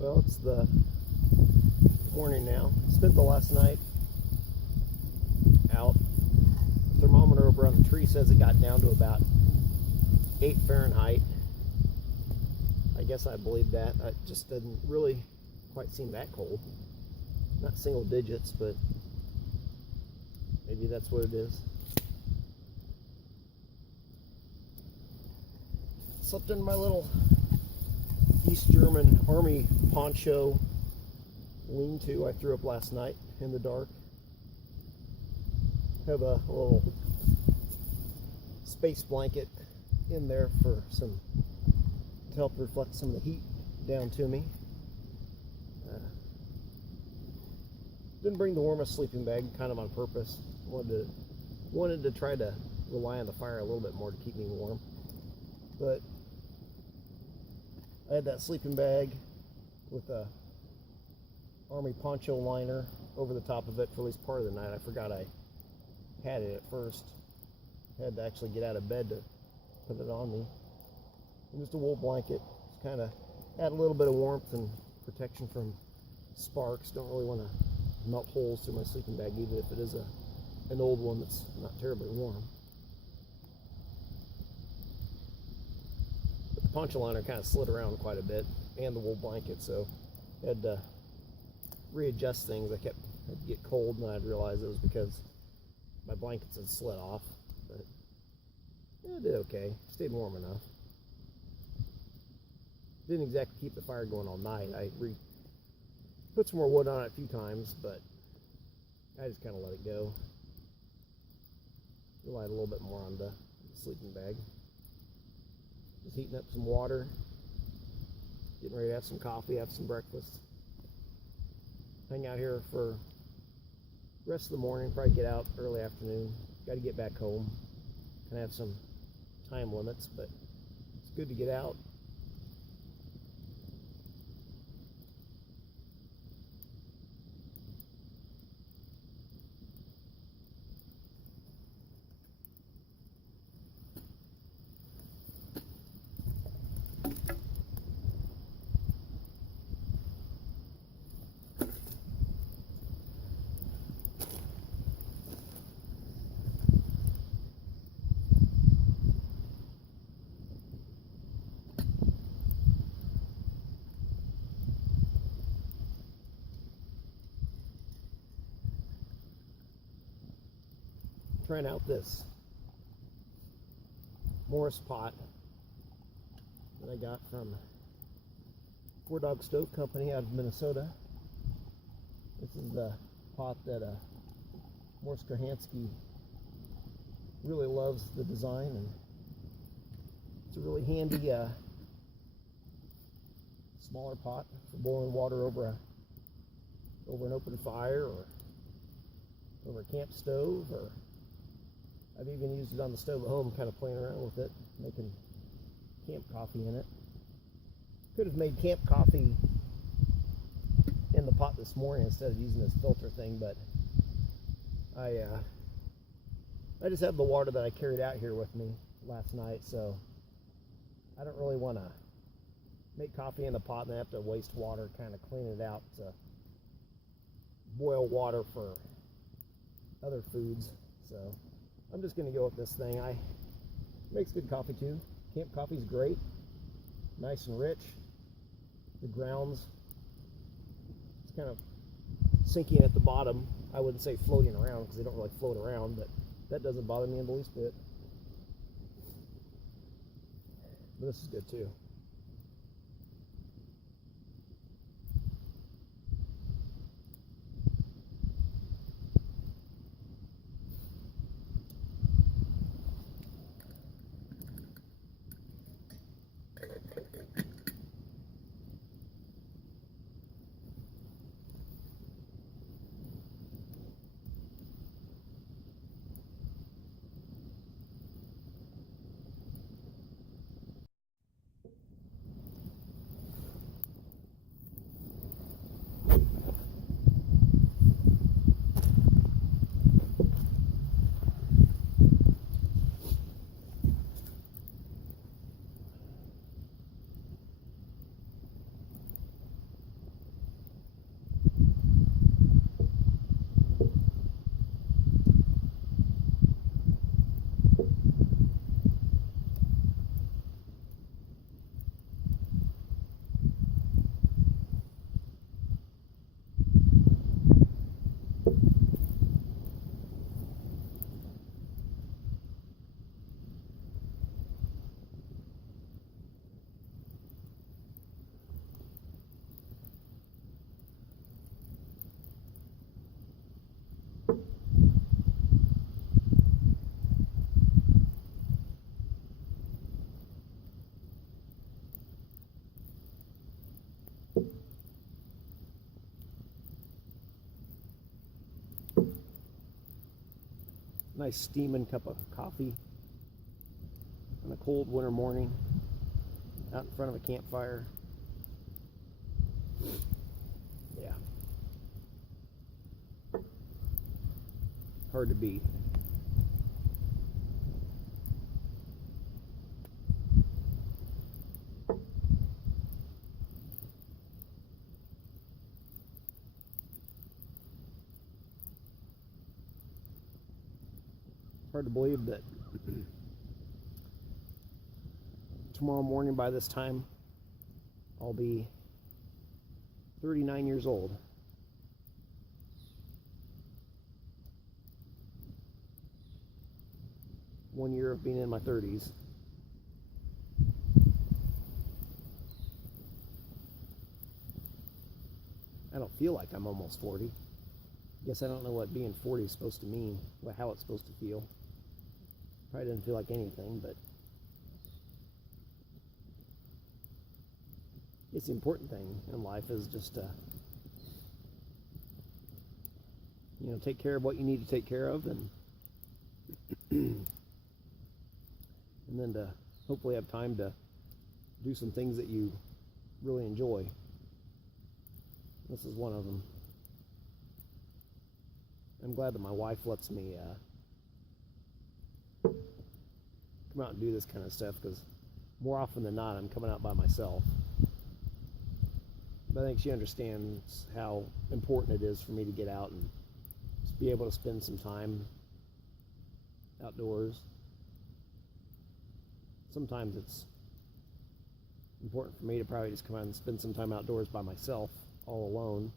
Well, it's the morning now. Spent the last night out. The thermometer over on the tree says it got down to about 8 Fahrenheit. I guess I believe that. It just didn't really quite seem that cold. Not single digits, but maybe that's what it is. Slept in my little East German Army poncho lean-to I threw up last night in the dark. Have a little space blanket in there for to help reflect some of the heat down to me. Didn't bring the warmest sleeping bag, kind of on purpose. Wanted to try to rely on the fire a little bit more to keep me warm. But I had that sleeping bag with a Army poncho liner over the top of it for at least part of the night. I forgot I had it at first. I had to actually get out of bed to put it on me. And just a wool blanket. Just kind of add a little bit of warmth and protection from sparks. Don't really want to melt holes through my sleeping bag, even if it is an old one that's not terribly warm. But the poncho liner kind of slid around quite a bit, and the wool blanket, so I had to readjust things. I'd get cold, and I'd realize it was because my blankets had slid off. But yeah, it did okay. Stayed warm enough. Didn't exactly keep the fire going all night. I put some more wood on it a few times, but I just kind of let it go. Relied a little bit more on the sleeping bag. Just heating up some water. Getting ready to have some coffee, have some breakfast. Hang out here for the rest of the morning. Probably get out early afternoon. Got to get back home. Kind of have some time limits, but it's good to get out. Trying out this Morris pot that I got from Four Dog Stove Company out of Minnesota. This is the pot that Morris Kohansky really loves the design, and it's a really handy smaller pot for boiling water over an open fire, or over a camp stove, or I've even used it on the stove at home, kind of playing around with it, making camp coffee in it. Could have made camp coffee in the pot this morning instead of using this filter thing, but I just have the water that I carried out here with me last night, so I don't really want to make coffee in the pot and then have to waste water kind of cleaning it out to boil water for other foods. So I'm just going to go with this thing. It makes good coffee too. Camp coffee's great. Nice and rich. The grounds, it's kind of sinking at the bottom. I wouldn't say floating around because they don't really float around, but that doesn't bother me in the least bit. But this is good too. nice steaming cup of coffee on a cold winter morning out in front of a campfire. Yeah. Hard to beat. Hard to believe that tomorrow morning by this time I'll be 39 years old. One year of being in my 30s. I don't feel like I'm almost 40. Guess I don't know what being 40 is supposed to mean, how it's supposed to feel. Probably doesn't feel like anything, but it's the important thing in life is just to, take care of what you need to take care of, and and then to hopefully have time to do some things that you really enjoy. This is one of them. I'm glad that my wife lets me come out and do this kind of stuff, because more often than not I'm coming out by myself. But I think she understands how important it is for me to get out and just be able to spend some time outdoors. Sometimes it's important for me to probably just come out and spend some time outdoors by myself, all alone.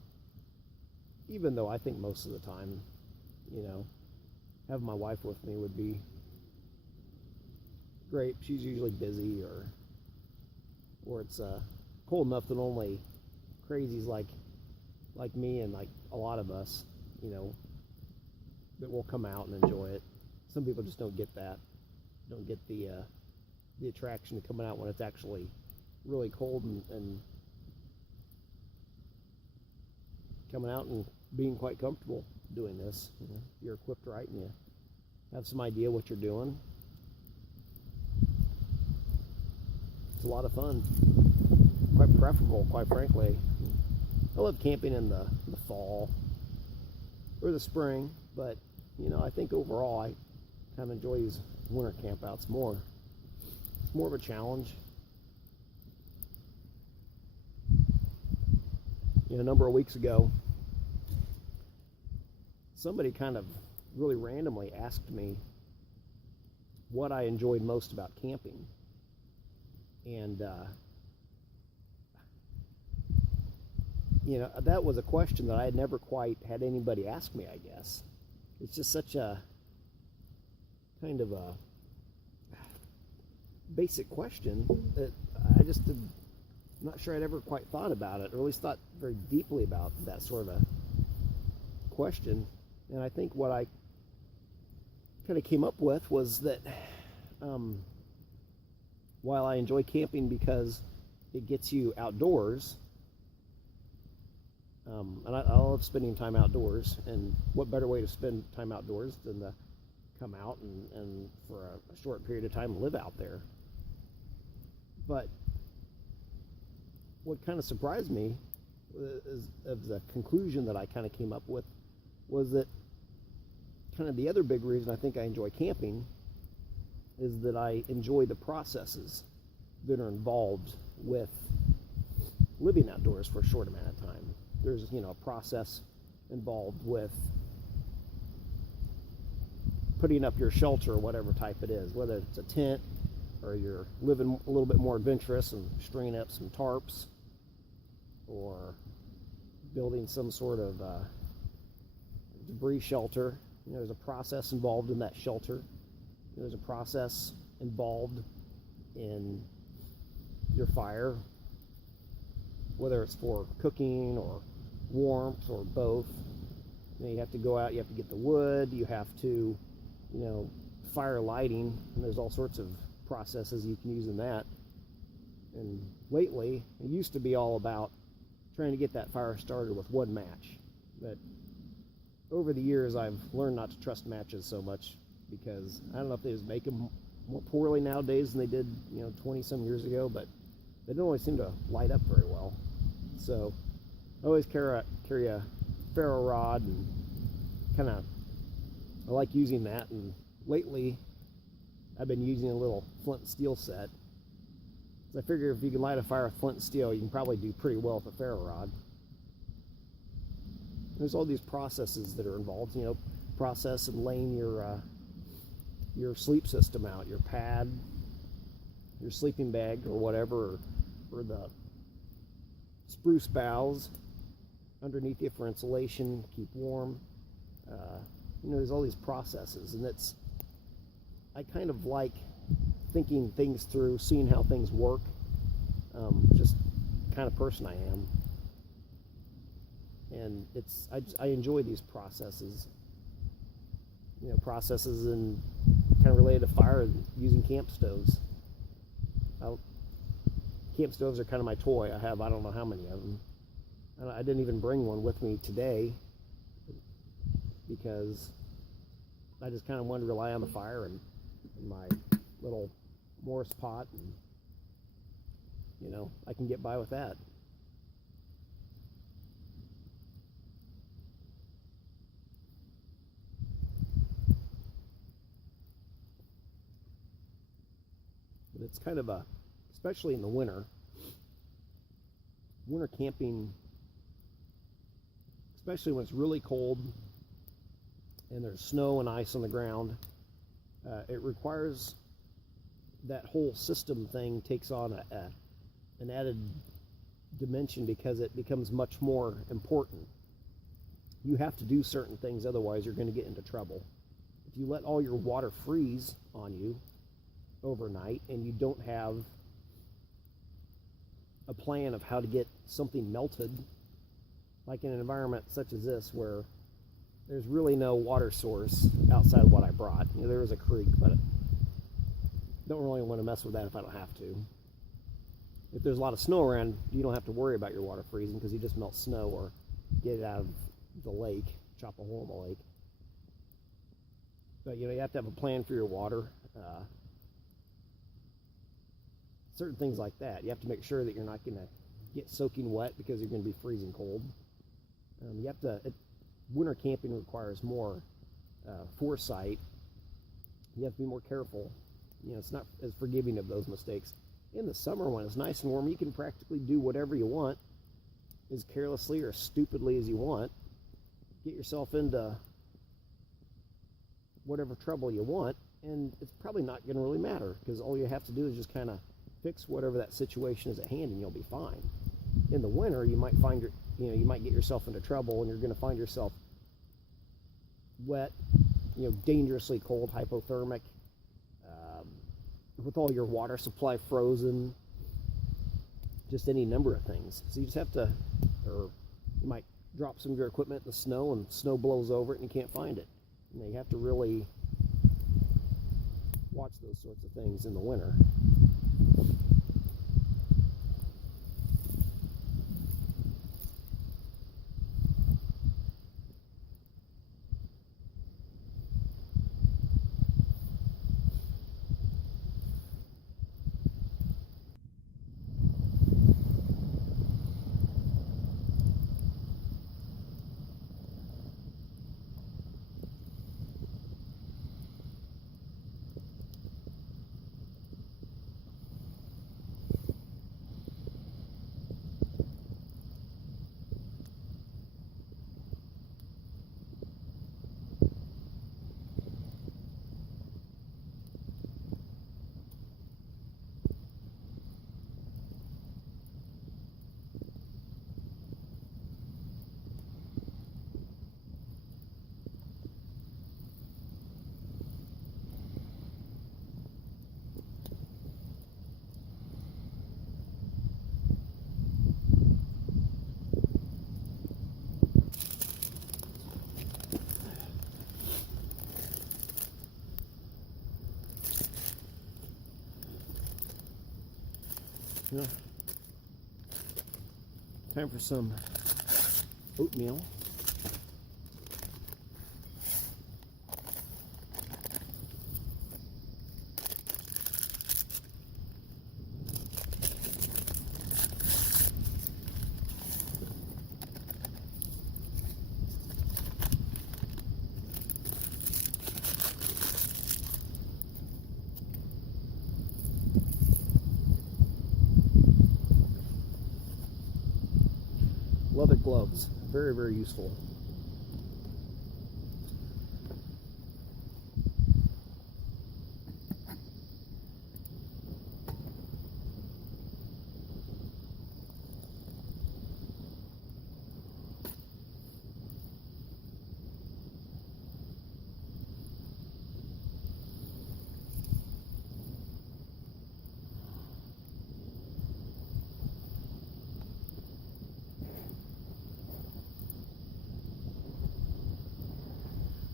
Even though I think most of the time, having my wife with me would be great. She's usually busy, or it's cold enough that only crazies like me and like a lot of us, that will come out and enjoy it. Some people just don't get that. Don't get the attraction of coming out when it's actually really cold and coming out and being quite comfortable doing this. If you're equipped right and you have some idea what you're doing, it's a lot of fun. Quite preferable, quite frankly. I love camping in the fall or the spring, but I think overall I kind of enjoy these winter campouts more. It's more of a challenge. A number of weeks ago, somebody kind of really randomly asked me what I enjoyed most about camping. And, that was a question that I had never quite had anybody ask me, I guess. It's just such a kind of a basic question that I just I'm not sure I'd ever quite thought about it, or at least thought very deeply about that sort of a question. And I think what I kind of came up with was that while I enjoy camping because it gets you outdoors, and I love spending time outdoors, and what better way to spend time outdoors than to come out and for a short period of time live out there. But what kind of surprised me is of the conclusion that I kind of came up with was that kind of the other big reason I think I enjoy camping is that I enjoy the processes that are involved with living outdoors for a short amount of time. There's, a process involved with putting up your shelter or whatever type it is, whether it's a tent or you're living a little bit more adventurous and stringing up some tarps or building some sort of debris shelter. There's a process involved in that shelter. There's a process involved in your fire, whether it's for cooking or warmth or both. You have to go out, you have to get the wood, you have to, fire lighting, and there's all sorts of processes you can use in that. And lately, it used to be all about trying to get that fire started with one match. But over the years, I've learned not to trust matches so much because I don't know if they just make them more poorly nowadays than they did, 20 some years ago, but they don't always seem to light up very well. So I always carry a ferro rod, and I like using that. And lately I've been using a little flint and steel set. So I figure if you can light a fire with flint and steel, you can probably do pretty well with a ferro rod. There's all these processes that are involved, process in laying your sleep system out, your pad, your sleeping bag or whatever, or the spruce boughs underneath you for insulation, keep warm. There's all these processes, and I kind of like thinking things through, seeing how things work. Just the kind of person I am. And I enjoy these processes. Processes and kind of related to fire, using camp stoves. Camp stoves are kind of my toy. I have, I don't know how many of them. I didn't even bring one with me today because I just kind of wanted to rely on the fire and my little Morris pot, and I can get by with that. But it's kind of especially in the winter camping, especially when it's really cold and there's snow and ice on the ground, it requires that whole system thing takes on an added dimension because it becomes much more important. You have to do certain things, otherwise you're going to get into trouble. If you let all your water freeze on you overnight and you don't have a plan of how to get something melted, like in an environment such as this where there's really no water source outside of what I brought. There is a creek, but I don't really want to mess with that if I don't have to. If there's a lot of snow around, you don't have to worry about your water freezing because you just melt snow or get it out of the lake, chop a hole in the lake. But you have to have a plan for your water. Certain things like that. You have to make sure that you're not going to get soaking wet because you're going to be freezing cold. Winter camping requires more foresight. You have to be more careful. It's not as forgiving of those mistakes. In the summer, when it's nice and warm, you can practically do whatever you want, as carelessly or stupidly as you want. Get yourself into whatever trouble you want, and it's probably not going to really matter because all you have to do is just kind of fix whatever that situation is at hand, and you'll be fine. In the winter, you might you might get yourself into trouble, and you're going to find yourself wet, dangerously cold, hypothermic, with all your water supply frozen, just any number of things. So you just have to, or you might drop some of your equipment in the snow, and snow blows over it, and you can't find it. You have to really watch those sorts of things in the winter. Time for some oatmeal. leather gloves. Very, very useful.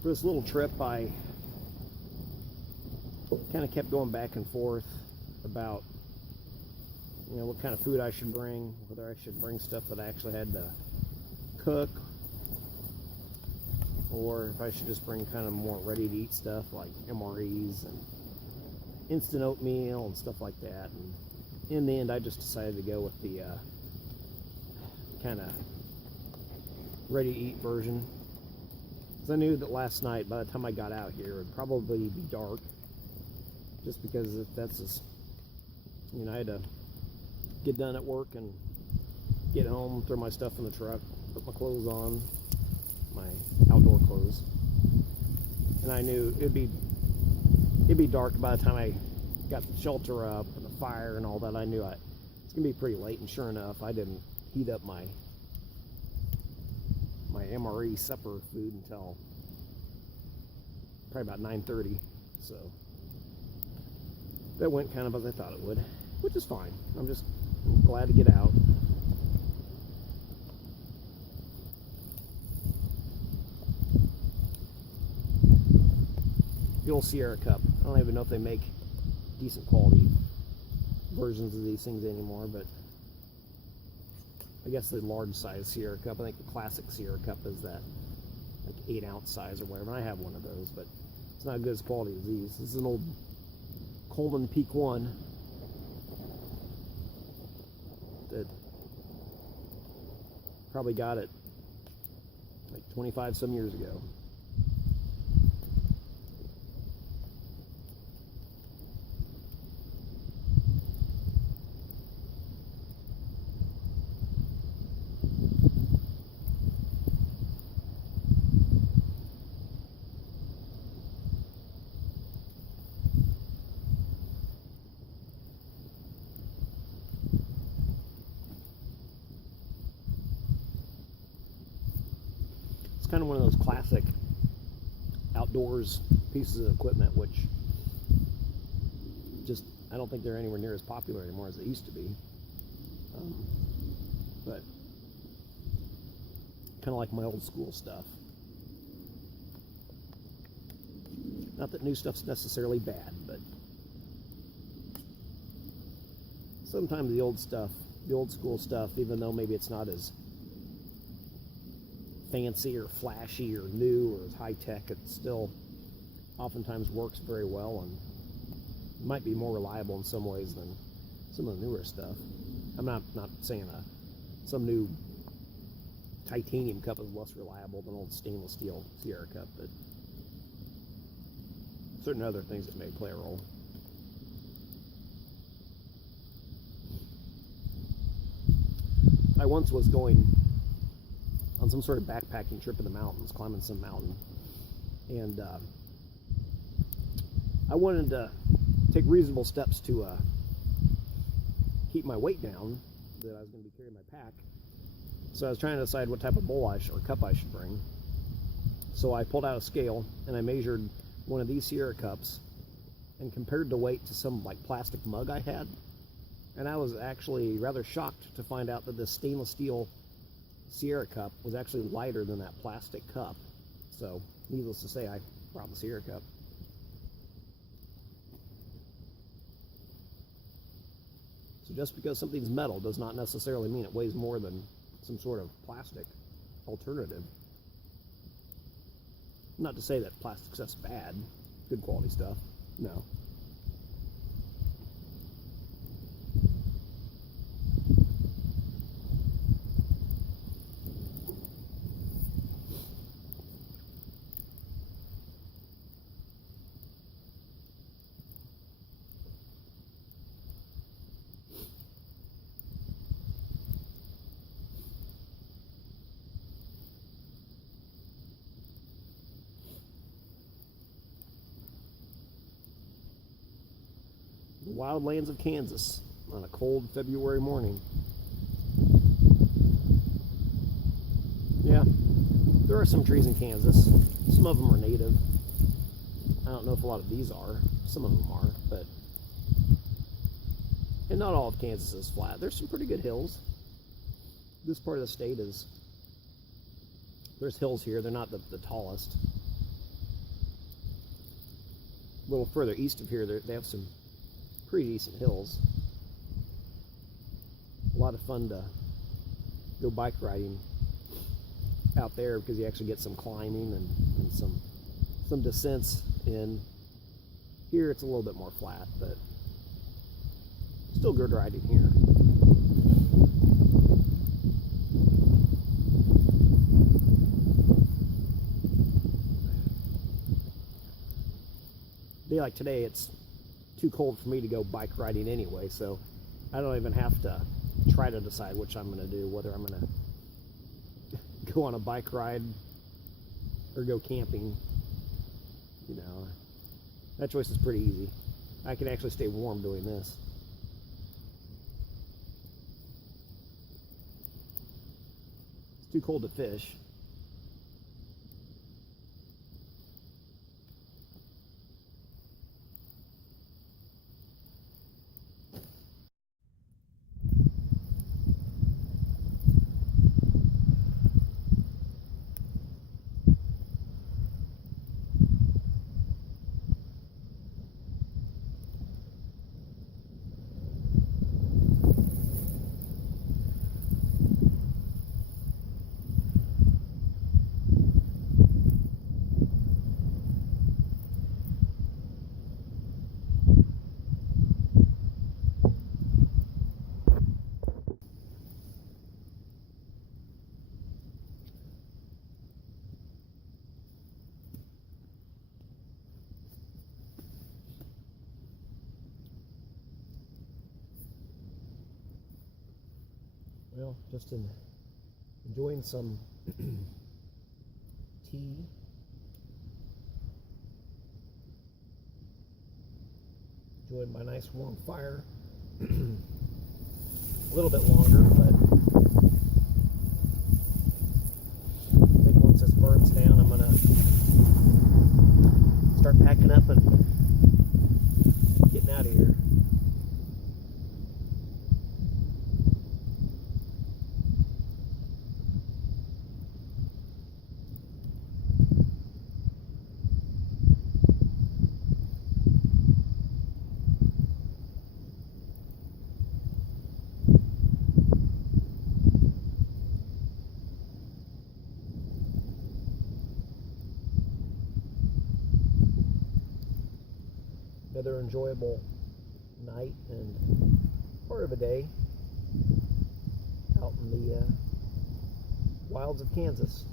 For this little trip, I kind of kept going back and forth about, what kind of food I should bring, whether I should bring stuff that I actually had to cook, or if I should just bring kind of more ready-to-eat stuff like MREs and instant oatmeal and stuff like that. And in the end, I just decided to go with the kind of ready-to-eat version. I knew that last night, by the time I got out here, it would probably be dark, just because that's just, I had to get done at work and get home, throw my stuff in the truck, put my clothes on, my outdoor clothes, and I knew it'd be dark by the time I got the shelter up and the fire and all that. I knew it's gonna be pretty late, and sure enough, I didn't heat up my MRE supper food until probably about 9:30, so that went kind of as I thought it would, which is fine. I'm just glad to get out. The old Sierra Cup. I don't even know if they make decent quality versions of these things anymore, but I guess the large size Sierra Cup. I think the classic Sierra Cup is that like 8-ounce size or whatever. And I have one of those, but it's not as good as quality as these. This is an old Coleman Peak 1 that probably got it like 25 some years ago. Kind of one of those classic outdoors pieces of equipment, which just I don't think they're anywhere near as popular anymore as they used to be. But kind of like my old school stuff. Not that new stuff's necessarily bad, but sometimes the old stuff, the old school stuff, even though maybe it's not as fancy or flashy or new or as high-tech, it still oftentimes works very well and might be more reliable in some ways than some of the newer stuff. I'm not saying some new titanium cup is less reliable than old stainless steel Sierra Cup, but certain other things that may play a role. I once was going on some sort of backpacking trip in the mountains, climbing some mountain, and I wanted to take reasonable steps to keep my weight down that I was going to be carrying my pack. So I was trying to decide what type of bowl or cup I should bring. So I pulled out a scale and I measured one of these Sierra cups and compared the weight to some like plastic mug I had, and I was actually rather shocked to find out that this stainless steel Sierra Cup was actually lighter than that plastic cup. So needless to say, I brought the Sierra Cup. So just because something's metal does not necessarily mean it weighs more than some sort of plastic alternative. Not to say that plastic stuff's bad, good quality stuff, no. Wildlands of Kansas on a cold February morning. Yeah, there are some trees in Kansas. Some of them are native. I don't know if a lot of these are. Some of them are, but... And not all of Kansas is flat. There's some pretty good hills. This part of the state is... There's hills here. They're not the tallest. A little further east of here, they have some pretty decent hills. A lot of fun to go bike riding out there because you actually get some climbing and some descents in. Here it's a little bit more flat, but still good riding here. A day like today, it's too cold for me to go bike riding anyway, so I don't even have to try to decide which I'm going to do, whether I'm going to go on a bike ride or go camping. You know, that choice is pretty easy. I can actually stay warm doing this. It's too cold to fish. Well, just enjoying some tea. Enjoying my nice warm fire. A little bit longer, but I think once this burns down, I'm gonna start packing up and getting out of here. Another enjoyable night and part of a day out in the wilds of Kansas.